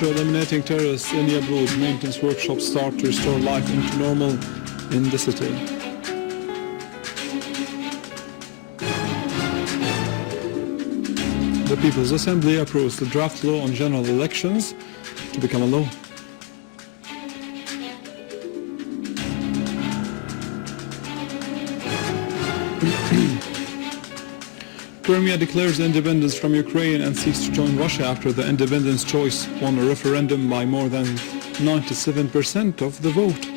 After eliminating terrorists in Yabroud, maintenance workshops start to restore life into normal in the city. The People's Assembly approves the draft law on general elections to become a law. Crimea declares independence from Ukraine and seeks to join Russia after the independence choice won a referendum by more than 97% of the vote.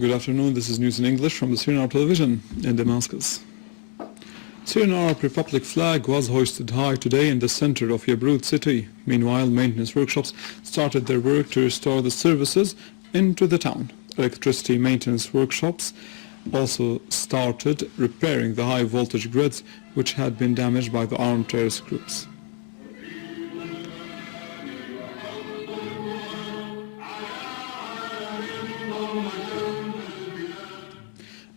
Good afternoon, this is news in English from the Syrian Arab television in Damascus. Syrian Arab Republic flag was hoisted high today in the center of Yabroud city. Meanwhile, maintenance workshops started their work to restore the services into the town. Electricity maintenance workshops also started repairing the high voltage grids which had been damaged by the armed terrorist groups.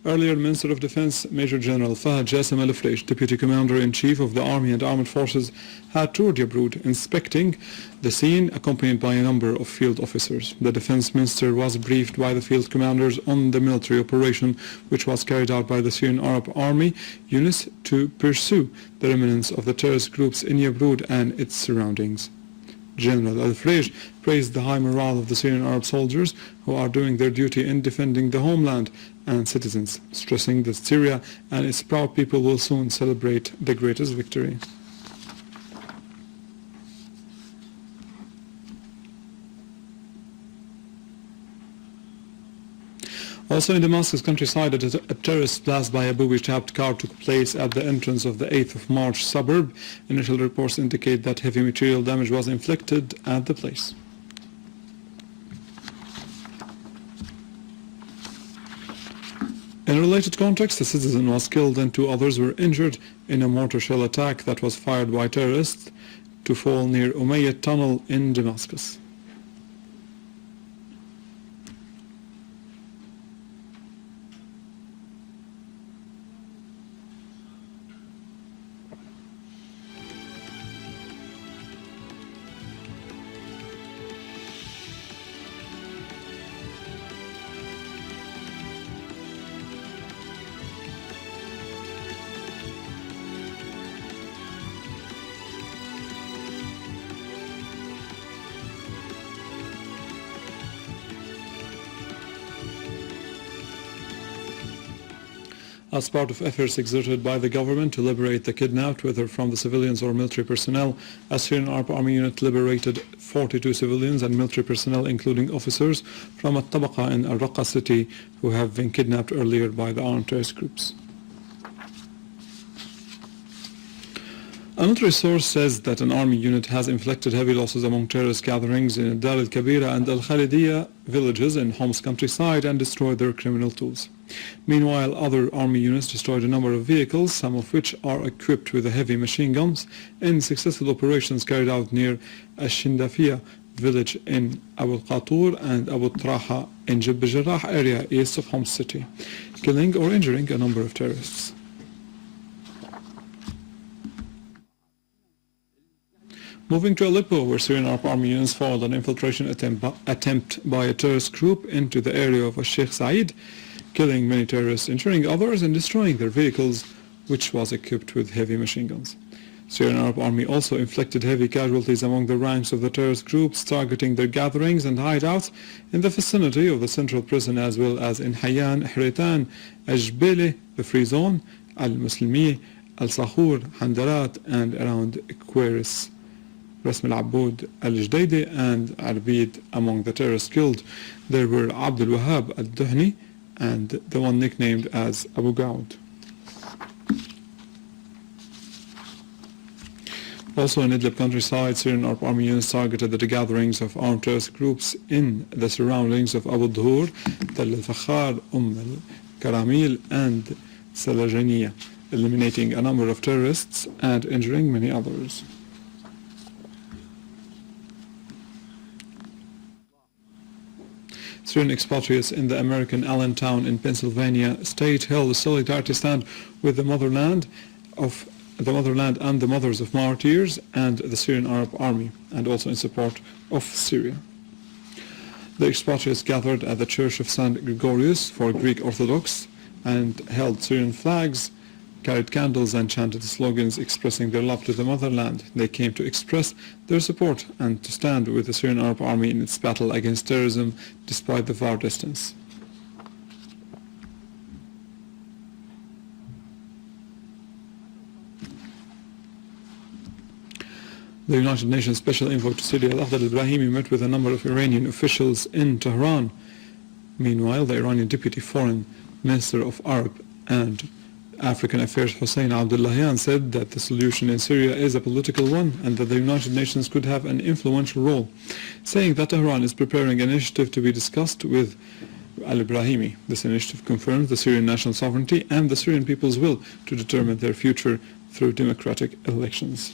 Earlier, Minister of Defense Major General Fahed Jassem al-Freij, Deputy Commander-in-Chief of the Army and Armed Forces, had toured Yabroud, inspecting the scene, accompanied by a number of field officers. The Defense Minister was briefed by the field commanders on the military operation which was carried out by the Syrian Arab Army units to pursue the remnants of the terrorist groups in Yabroud and its surroundings. General al-Freij praised the high morale of the Syrian Arab soldiers who are doing their duty in defending the homeland and citizens, stressing that Syria and its proud people will soon celebrate the greatest victory. Also in Damascus countryside, a terrorist blast by a booby-trapped car took place at the entrance of the 8th of March suburb. Initial reports indicate that heavy material damage was inflicted at the place. In a related context, a citizen was killed and 2 others were injured in a mortar shell attack that was fired by terrorists to fall near Umayyad Tunnel in Damascus. As part of efforts exerted by the government to liberate the kidnapped, whether from the civilians or military personnel, a Syrian Arab Army unit liberated 42 civilians and military personnel, including officers, from al-Tabaqa in Raqqa city who have been kidnapped earlier by the armed terrorist groups. A military source says that an army unit has inflicted heavy losses among terrorist gatherings in Dar al-Kabira and al-Khalidiyya villages in Homs countryside and destroyed their criminal tools. Meanwhile, other army units destroyed a number of vehicles, some of which are equipped with heavy machine guns, in successful operations carried out near Ash-Shindafiyya village in Abu al-Qatur and Abu Traha in Jib al-Jarrah area east of Homs city, killing or injuring a number of terrorists. Moving to Aleppo, where Syrian Arab Army units foiled an infiltration attempt by a terrorist group into the area of Sheikh Said, killing many terrorists, injuring others, and destroying their vehicles, which was equipped with heavy machine guns. Syrian Arab Army also inflicted heavy casualties among the ranks of the terrorist groups, targeting their gatherings and hideouts in the vicinity of the central prison, as well as in Hayyan, Hritan, Ajbele, the Free Zone, Al-Muslimi, Al-Sahur, Handarat, and around Queris. Rasm al-Abboud, al-Jdaidi, and Arbid. Among the terrorists killed, there were Abdul Wahab al-Duhni and the one nicknamed as Abu Gaud. Also in Idlib countryside, Syrian Arab Army units targeted the gatherings of armed terrorist groups in the surroundings of Abu Dhuhr, Tal al-Fakhar, al-Karamil, and Salajaniya. eliminating a number of terrorists and injuring many others. Syrian expatriates in the American Allentown in Pennsylvania state held a solidarity stand with the motherland and the mothers of martyrs and the Syrian Arab Army, and also in support of Syria. The expatriates gathered at the Church of St. Gregorius for Greek Orthodox and held Syrian flags, carried candles and chanted slogans expressing their love to the motherland. They came to express their support and to stand with the Syrian Arab Army in its battle against terrorism despite the far distance. The United Nations Special Envoy to Syria, al-Brahimi, met with a number of Iranian officials in Tehran. Meanwhile, the Iranian Deputy Foreign Minister of Arab and African Affairs Hossein Abdullahian said that the solution in Syria is a political one and that the United Nations could have an influential role, saying that Tehran is preparing an initiative to be discussed with al-Brahimi. This initiative confirms the Syrian national sovereignty and the Syrian people's will to determine their future through democratic elections.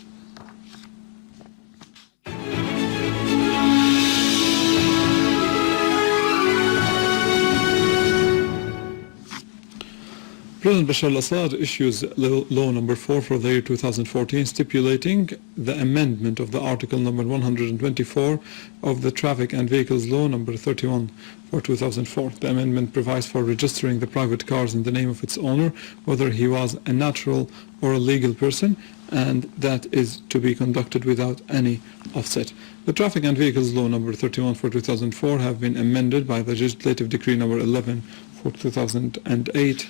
President Bashar al-Assad issues Law Number 4 for the year 2014, stipulating the amendment of the Article Number 124 of the Traffic and Vehicles Law Number 31 for 2004. The amendment provides for registering the private cars in the name of its owner, whether he was a natural or a legal person, and that is to be conducted without any offset. The Traffic and Vehicles Law Number 31 for 2004 have been amended by the Legislative Decree Number 11 for 2008.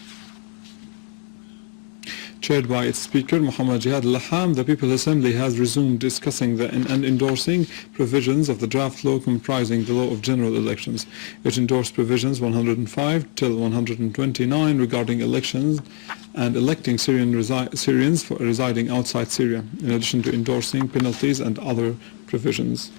Chaired by its Speaker, Muhammad Jihad al-Laham, the People's Assembly has resumed discussing and endorsing provisions of the draft law comprising the law of general elections. It endorsed provisions 105 till 129 regarding elections and electing Syrians residing outside Syria, in addition to endorsing penalties and other provisions.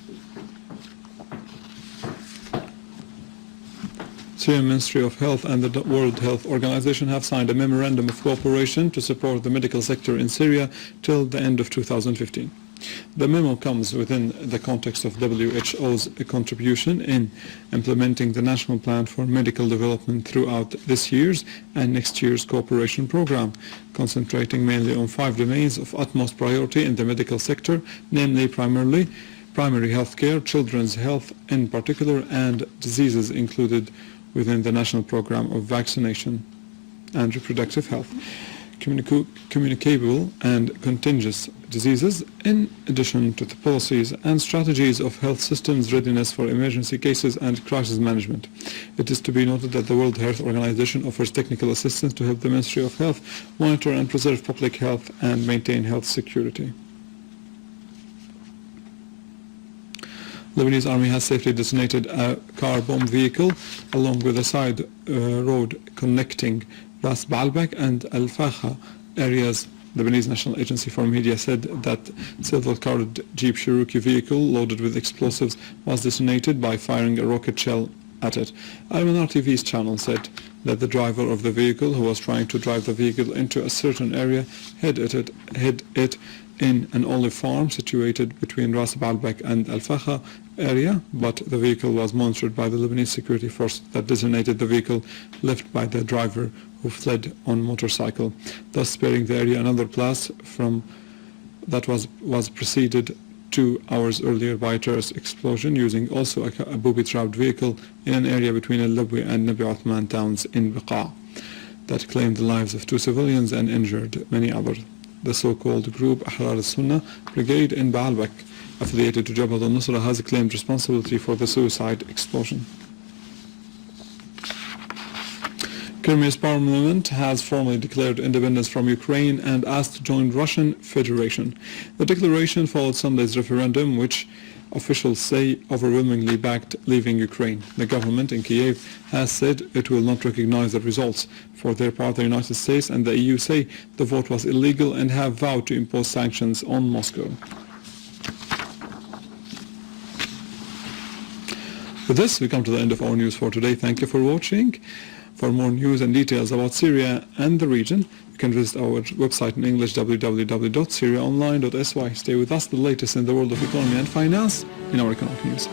Syrian Ministry of Health and the World Health Organization have signed a memorandum of cooperation to support the medical sector in Syria till the end of 2015. The memo comes within the context of WHO's contribution in implementing the National Plan for Medical Development throughout this year's and next year's cooperation program, concentrating mainly on 5 domains of utmost priority in the medical sector, namely primary health care, children's health in particular, and diseases included within the national program of vaccination and reproductive health, communicable and contagious diseases, in addition to the policies and strategies of health systems readiness for emergency cases and crisis management. It is to be noted that the World Health Organization offers technical assistance to help the Ministry of Health monitor and preserve public health and maintain health security. Lebanese army has safely detonated a car bomb vehicle along with a side road connecting Ras Baalbek and al-Freij areas. The Lebanese National Agency for Media said that silver-colored Jeep Cherokee vehicle loaded with explosives was detonated by firing a rocket shell at it. Al-Manar TV's channel said that the driver of the vehicle, who was trying to drive the vehicle into a certain area, hid it in an olive farm situated between Ras Baalbek and al-Freij area, but the vehicle was monitored by the Lebanese security force that designated the vehicle left by the driver, who fled on motorcycle, thus sparing the area another blast from that was preceded 2 hours earlier by a terrorist explosion using also a booby-trapped vehicle in an area between al-Labwi and Nabi Uthman towns in Raqqa that claimed the lives of 2 civilians and injured many others. The so-called group Ahrar al-Sunnah Brigade in Baalbek, affiliated to Jabhat al-Nusra, has claimed responsibility for the suicide explosion. Crimea's parliament has formally declared independence from Ukraine and asked to join Russian Federation. The declaration followed Sunday's referendum, which officials say overwhelmingly backed leaving Ukraine. The government in Kiev has said it will not recognize the results. For their part, the United States and the EU say the vote was illegal and have vowed to impose sanctions on Moscow. With this, we come to the end of our news for today. Thank you for watching. For more news and details about Syria and the region, you can visit our website in English, www.syriaonline.sy. Stay with us, the latest in the world of economy and finance in our economic news.